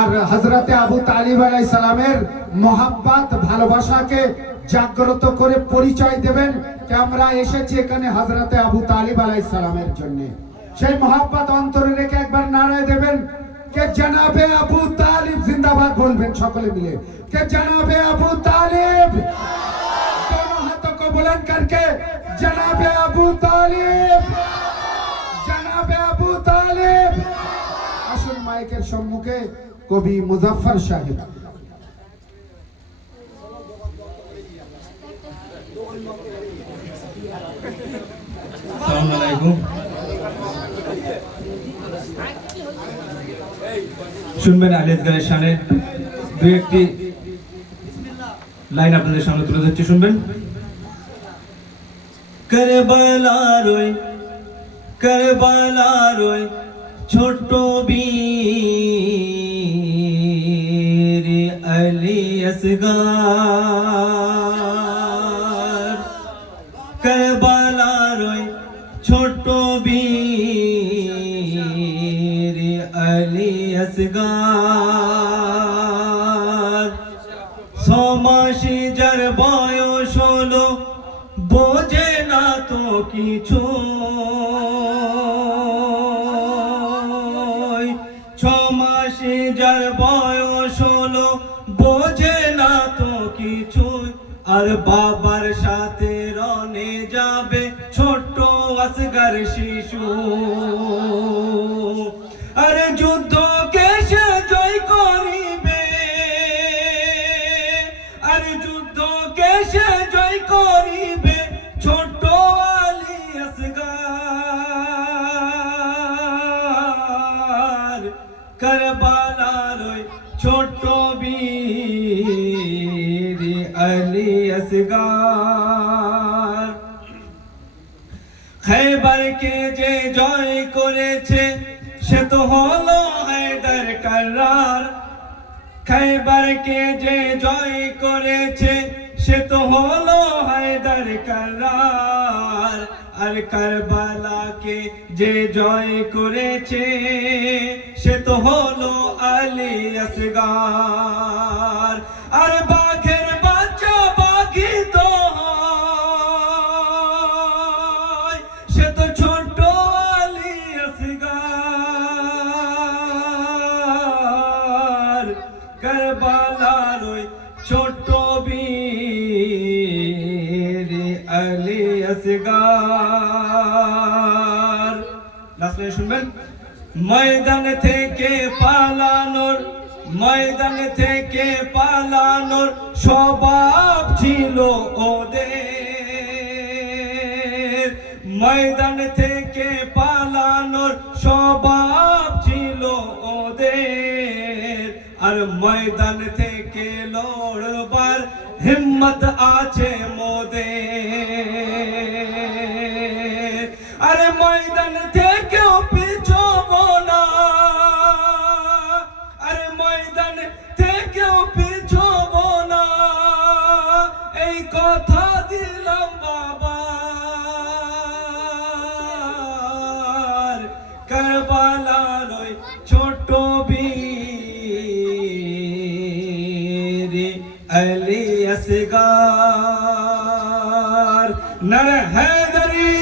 আর হযরতে আবু তালিব আলাইহিস সালামের মহব্বত ভালোবাসাকে জাগ্রত করে পরিচয় দেবেন যে আমরা এসেছি এখানে হযরতে আবু তালিব আলাইহিস সালামের জন্য। সেই মহব্বত অন্তরে রেখে একবার নারায়ে দেবেন কে জনাবে আবু তালিব জিন্দাবাদ বলবেন সকলে মিলে কে জনাবে আবু তালিব। दोनों हाथों को बुलंद करके जनाबे আবু তালিব जनाबे আবু তালিব। আসুন মাইকের সম্মুখে কবি মুজাফফর সাহেব। আসসালামু আলাইকুম। শুনবেন আলী আসগরের শানে দুই একটি লাইন আপনাদের সামনে তুলে ধরছি, শুনবেন। কারবালার ওই ছোট বীর আলী আসগর, কারবালার ওই ছোট বীর আলী আসগর। 6 মাসে যার বয়স হলো বোঝে না তো কিছু, 6 মাসে যার বয়স হলো বোঝে না তো কিছু। আর বাবার সাথে রনে যাবে ছোট আসগর শিশু। আরে যুদ্ধ কে সে জয় করিবে, আরে যুদ্ধ কে সে জয় করিবে ছোট আলী আসগর। কারবালার ওই ছোট বীর আলী আসগর। খৈবর কে যে জয় করেছে সে তো হলো হায়দার কর্রার। খৈবর কে যে জয় করেছে সে তো হলো হায়দার কর্রার। আর কারবালাকে যে জয় করেছে সে তো হলো আলী আসগর। আর বাঘের বাচ্চা বাঘই তো হয়, সে তো ছোট আলী আসগর। কারবালার ওই ছোট বীর আলী আসগর। লাস্ট লাইন শুনবেন। ময়দান থেকে পালানোর স্বভাব ছিল ওদের। ময়দান থেকে পালানোর স্বভাব ছিল ওদের। আর ময়দান থেকে লড়বার হিম্মত আছে মোদের। আরে ময়দান থেকেও পিছবো না, আরে ময়দান থেকেও পিছবো না, এই কথা দিলাম বাবার। কারবালার ওই ছোট বীর আলী আসগর। নারে হায়দারি।